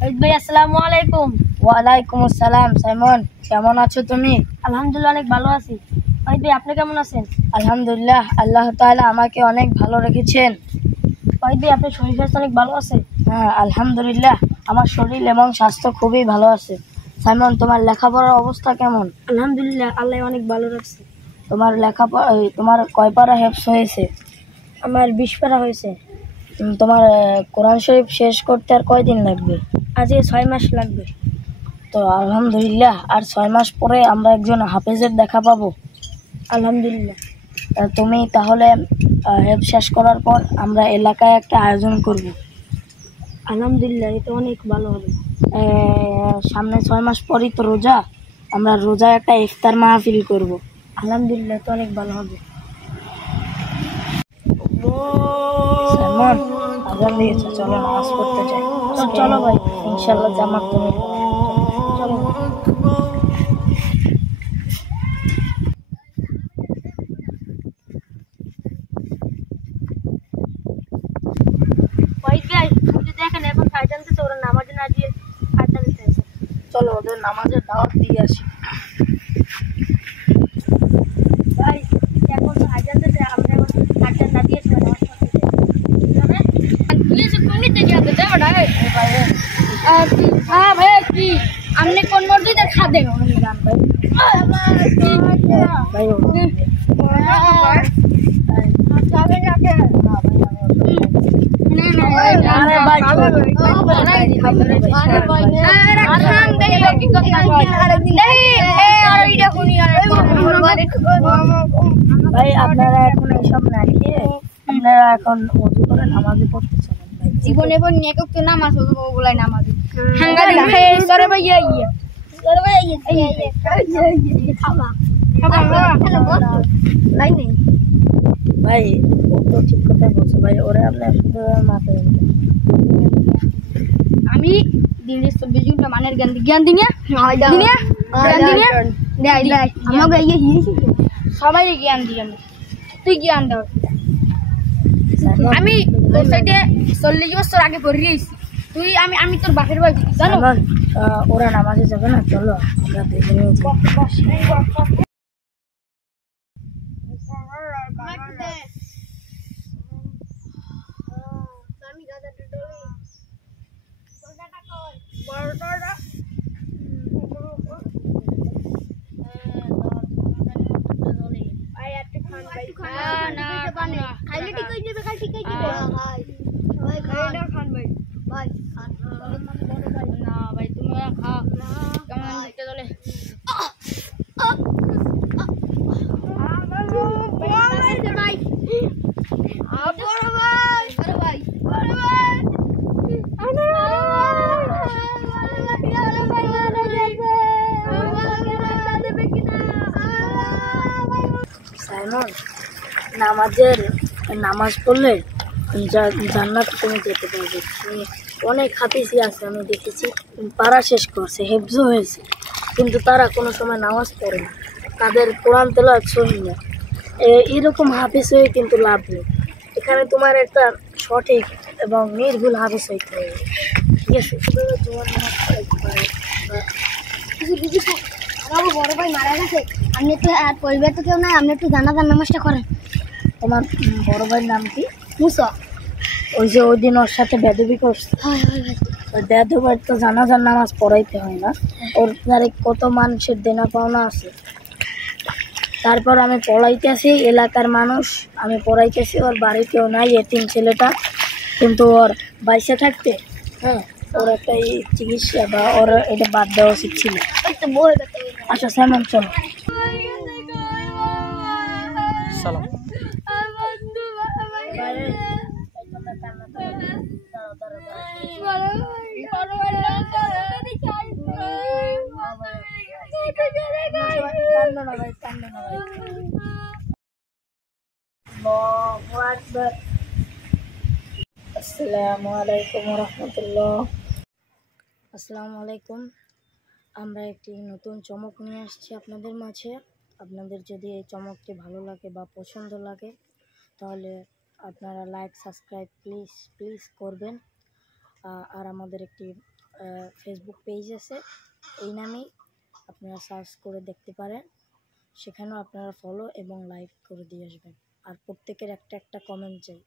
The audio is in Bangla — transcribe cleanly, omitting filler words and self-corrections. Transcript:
ভাই আসসালামু আলাইকুম। ওয়ালাইকুম আসসালাম। সাইমন, কেমন আছো তুমি? আলহামদুলিল্লাহ অনেক ভালো আছি। ভাই আপনি কেমন আছেন? আলহামদুলিল্লাহ, আল্লাহ তাআলা আমাকে অনেক ভালো রেখেছেন। ভাই আপনার শরীর স্বাস্থ্য অনেক ভালো আছে? হ্যাঁ আলহামদুলিল্লাহ, আমার শরীর এবং স্বাস্থ্য খুবই ভালো আছে। সাইমন, তোমার লেখাপড়ার অবস্থা কেমন? আলহামদুলিল্লাহ, আল্লাহ অনেক ভালো রাখছে। তোমার কয় পারা হেফজ হয়েছে? আমার 20 পারা হয়েছে। তোমার কোরআন শরীফ শেষ করতে আর কয়দিন লাগবে? আজ 6 মাস লাগবে। তো আলহামদুলিল্লাহ, আর 6 মাস পরে আমরা একজন হাফেজের দেখা পাবো। আলহামদুলিল্লাহ। তুমি তাহলে হেফজ শেষ করার পর আমরা এলাকায় একটা আয়োজন করব। আলহামদুলিল্লাহ, এটা অনেক ভালো হবে। সামনে 6 মাস পরই তো রোজা, আমরা রোজা একটা ইফতার মাহফিল করব। আলহামদুলিল্লাহ, তো অনেক ভালো হবে। সাইমন, আজান দিয়েছে, চলো নামাজ পড়তে যাই। চলো ভাই, ইনশাআল্লাহ জামাত তুমি। চলো। দেখেন এখন ফাইজান দিতে ওরা নামাজে না দিয়ে আড্ডা দিতে আছে। চলো ওদের নামাজের দাওয়াত দিয়ে আসি। ভাই এখন ফাইজান দিতে আমরা এখন আড্ডা না দিয়ে নামাজ পড়তে যাই। আপনি কোন মসজিদে খাদেন? ভাই আপনারা এখন এইসব না খেয়ে আপনারা এখন ওযু করে নামাজে পড়তে চলেন ভাই। জীবনে নিয়ে তো নামাজ ওগুলাই নামাজ হাঙ্গারি খেয়ে সরে ভাইয়া ইয়া সরে ভাইয়া ইয়া খাবা লাই নেই ভাই ও তো ঠিক কথা বলছে ভাই, ওরে আপনার শুধু মাথায় আমি দিনে 24 ঘন্টা মানের জ্ঞান দিনে আমাকে সবাই জ্ঞান দিই তুই জ্ঞান দাও। আমি তোর সাইডে 40 বছর আগে পড়ে গেছি। তুই আমি তোর বাপের ভাই জানো। ওরা নামাজে যাবে না, চলো আমরা দুজনে যাই। সাইমন, নামাজ পড়লে জান্নাত তুমি যেতে পারবে। তুমি অনেক হাফিজি আছে, আমি দেখেছি পারা শেষ করছে, হেফজও হয়েছে, কিন্তু তারা কোনো সময় নামাজ পড়ে না, তাদের কোরআন তেলাওয়াত সহি না। এরকম হাফিজ হয়ে কিন্তু লাভ নেই। এখানে তোমার একটা সঠিক এবং নির্ভুল হাফিজ হইতে হবে, ঠিক আছে? তোমার নামাজ পড়াইতে পারে আমার বড় ভাই মারা গেছে, আপনি তো আর পরিবার তো কেউ নাই, আপনি একটু জানাজার নামাজটা করেন। তোমার বড় ভাইয়ের নাম কি? মুসা। ওই যে ওই দিন ওর সাথে বেদবি করছে, ওই বেদবার তো জানাজার নামাজ পড়াইতে হয় না, ওর কত মানুষের দেনা পাওনা আছে। তারপর আমি পড়াইতেছি, এলাকার মানুষ, আমি পড়াইতেছি, ওর বাড়িতেও নাই এতিম ছেলেটা, কিন্তু ওর বাইসে থাকতে ওর একটা চিকিৎসা বা ওর এটা বাদ দেওয়া উচিত ছিল। আচ্ছা সাইমন, চলো। আসসালামু আলাইকুম রহমতুল্লাহ। আসসালামু আলাইকুম। আমরা একটি নতুন চমক নিয়ে আসছি আপনাদের মাঝে। আপনাদের যদি এই চমকটি ভালো লাগে বা পছন্দ লাগে তাহলে আপনারা লাইক সাবস্ক্রাইব প্লিজ করবেন। আর আমাদের একটি ফেসবুক পেজ আছে, এই নামেই আপনারা সার্চ করে দেখতে পারেন। সেখানেও আপনারা ফলো এবং লাইক করে দিয়ে আসবেন। আর প্রত্যেকের একটা কমেন্ট চাই।